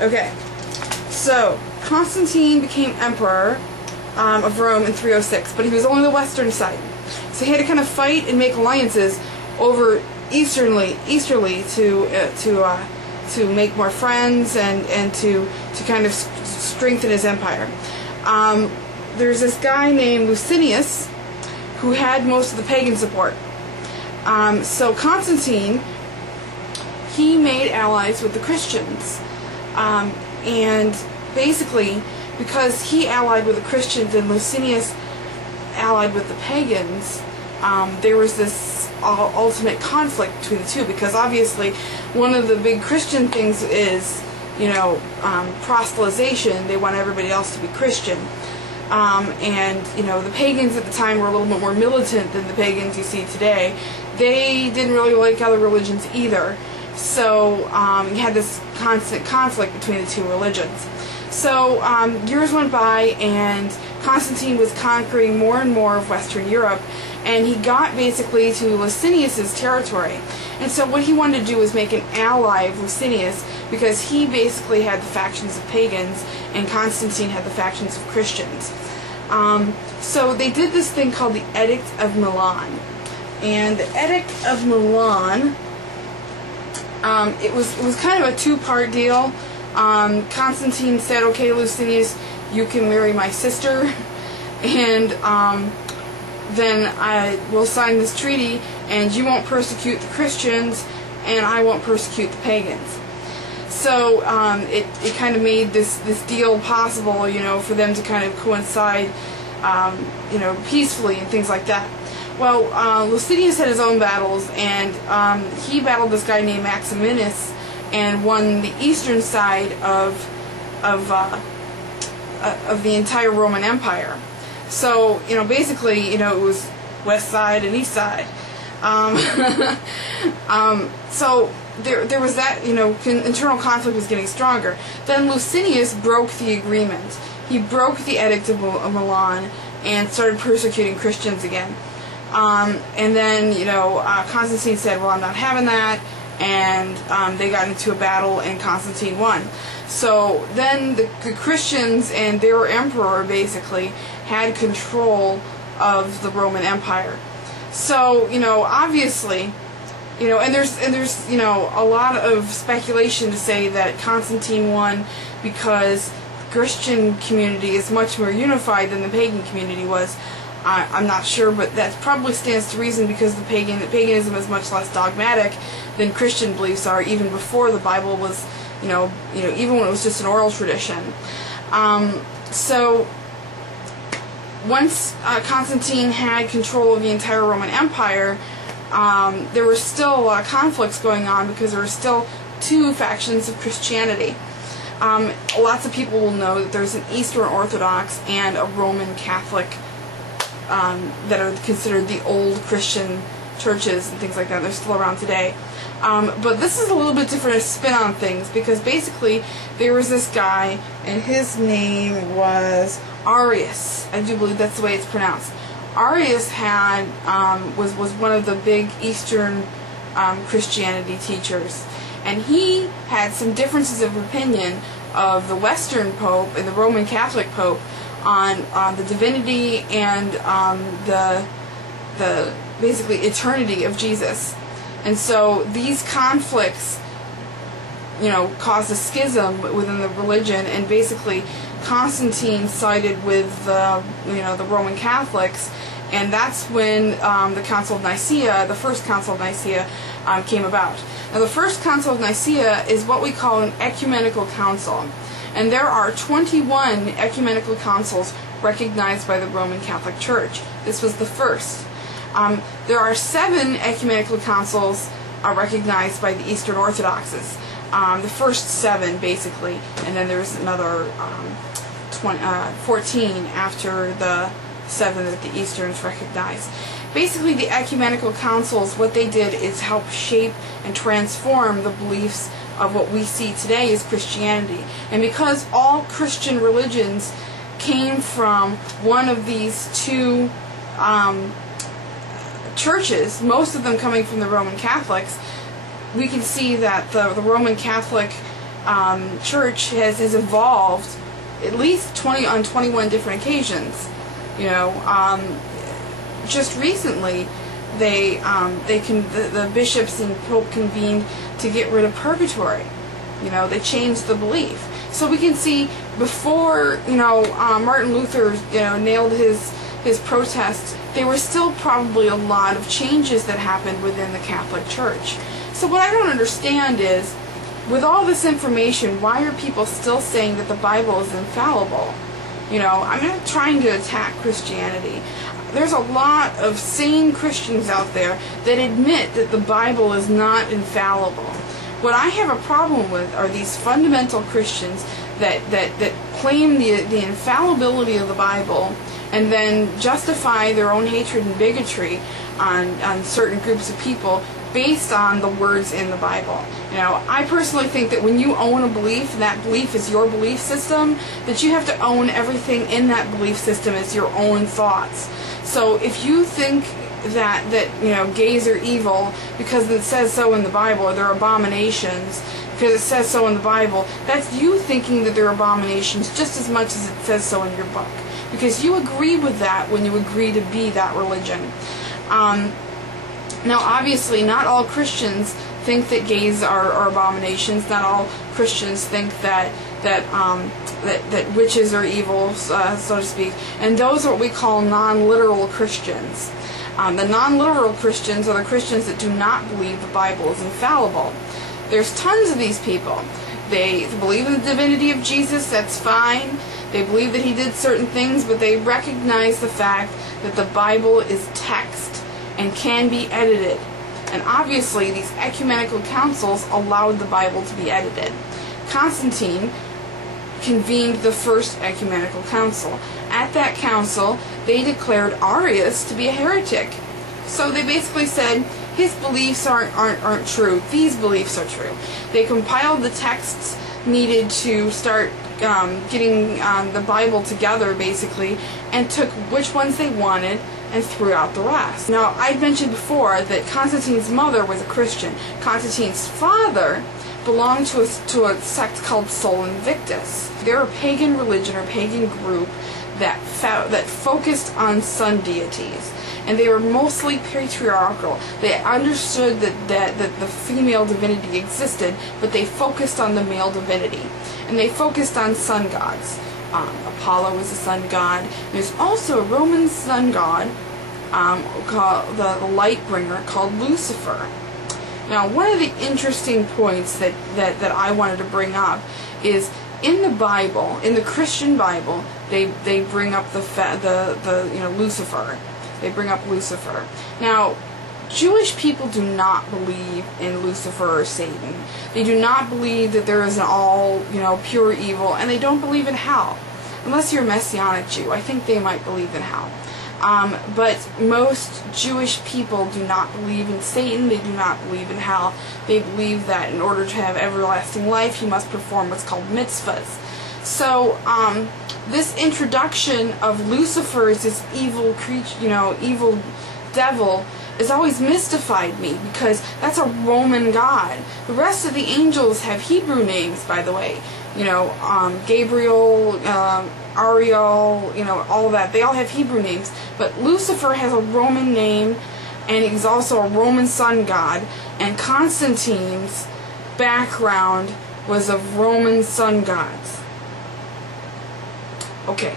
Okay, so Constantine became emperor of Rome in 306, but he was only the western side. So he had to kind of fight and make alliances over easterly to make more friends and to kind of strengthen his empire. There's this guy named Licinius who had most of the pagan support. So Constantine, he made allies with the Christians, and basically because he allied with the Christians and Licinius allied with the pagans, there was this ultimate conflict between the two, because obviously one of the big Christian things is, proselytization. They want everybody else to be Christian. And the pagans at the time were a little bit more militant than the pagans you see today. They didn't really like other religions either. So you had this constant conflict between the two religions. So years went by, and Constantine was conquering more and more of Western Europe, and he got basically to Licinius's territory. And so what he wanted to do was make an ally of Licinius, because he basically had the factions of pagans and Constantine had the factions of Christians. So they did this thing called the Edict of Milan. And the Edict of Milan, it was kind of a two-part deal. Constantine said, okay, Licinius, you can marry my sister, and then I will sign this treaty, and you won't persecute the Christians, and I won't persecute the pagans. So it kind of made this deal possible, for them to kind of coincide, peacefully and things like that. Well, Licinius had his own battles, and he battled this guy named Maximinus and won the eastern side of the entire Roman Empire. So, basically, it was west side and east side. So there was that, internal conflict was getting stronger. Then Licinius broke the agreement. He broke the Edict of Milan and started persecuting Christians again. And then, Constantine said, well, I'm not having that. And they got into a battle, and Constantine won. So then the Christians and their emperor basically had control of the Roman Empire. So, obviously, and there's a lot of speculation to say that Constantine won because the Christian community is much more unified than the pagan community was. I'm not sure, but that probably stands to reason, because paganism is much less dogmatic than Christian beliefs are, even before the Bible was, even when it was just an oral tradition. So once Constantine had control of the entire Roman Empire, there were still a lot of conflicts going on, because there were still two factions of Christianity. Lots of people will know that there's an Eastern Orthodox and a Roman Catholic that are considered the old Christian churches and things like that. They're still around today. But this is a little bit different spin on things, because basically there was this guy, and his name was Arius. I do believe that's the way it's pronounced. Arius was one of the big Eastern Christianity teachers, and he had some differences of opinion of the Western Pope and the Roman Catholic Pope on the divinity and the basically eternity of Jesus. And so these conflicts, caused a schism within the religion, and basically Constantine sided with the Roman Catholics, and that's when the Council of Nicaea, the first Council of Nicaea, came about. Now, the first Council of Nicaea is what we call an ecumenical council, and there are 21 ecumenical councils recognized by the Roman Catholic Church. This was the first. There are 7 ecumenical councils recognized by the Eastern Orthodoxes. The first 7, basically, and then there's another 14 after the 7 that the Easterns recognized. Basically, the ecumenical councils, what they did is help shape and transform the beliefs of what we see today as Christianity. And because all Christian religions came from one of these two churches, most of them coming from the Roman Catholics, we can see that the Roman Catholic church has evolved at least on 21 different occasions. Just recently, the bishops and Pope convened to get rid of purgatory. They changed the belief. So we can see before, Martin Luther, nailed his protest, there were still probably a lot of changes that happened within the Catholic Church. So what I don't understand is, with all this information, why are people still saying that the Bible is infallible? I'm not trying to attack Christianity. There's a lot of sane Christians out there that admit that the Bible is not infallible. What I have a problem with are these fundamental Christians that claim the infallibility of the Bible and then justify their own hatred and bigotry on certain groups of people based on the words in the Bible. I personally think that when you own a belief, and that belief is your belief system, that you have to own everything in that belief system as your own thoughts. So if you think that gays are evil because it says so in the Bible, or they're abominations because it says so in the Bible, that's you thinking that they're abominations just as much as it says so in your book, because you agree with that when you agree to be that religion. Now, obviously, not all Christians think that gays are abominations. Not all Christians think that witches are evil, so to speak. And those are what we call non-literal Christians. The non-literal Christians are the Christians that do not believe the Bible is infallible. There's tons of these people. They believe in the divinity of Jesus, that's fine. They believe that he did certain things, but they recognize the fact that the Bible is text and can be edited. And obviously, these ecumenical councils allowed the Bible to be edited. Constantine convened the first ecumenical council. At that council, they declared Arius to be a heretic. So they basically said, his beliefs aren't true. These beliefs are true. They compiled the texts needed to start getting the Bible together, basically, and took which ones they wanted and threw out the rest. Now, I mentioned before that Constantine's mother was a Christian. Constantine's father belonged to a sect called Sol Invictus. They're a pagan religion or pagan group that focused on sun deities. And they were mostly patriarchal. They understood that the female divinity existed, but they focused on the male divinity. And they focused on sun gods. Apollo was a sun god. There's also a Roman sun god called the light bringer called Lucifer. Now, one of the interesting points that I wanted to bring up is in the Bible, in the Christian Bible, they bring up Lucifer. They bring up Lucifer. Now, Jewish people do not believe in Lucifer or Satan. They do not believe that there is an all, pure evil, and they don't believe in hell. Unless you're a Messianic Jew, I think they might believe in hell. But most Jewish people do not believe in Satan. They do not believe in hell. They believe that in order to have everlasting life, you must perform what's called mitzvahs. So, this introduction of Lucifer as this evil creature, evil devil, has always mystified me, because that's a Roman god. The rest of the angels have Hebrew names, by the way. Gabriel, Ariel, all that. They all have Hebrew names. But Lucifer has a Roman name, and he's also a Roman sun god. And Constantine's background was of Roman sun gods. Okay.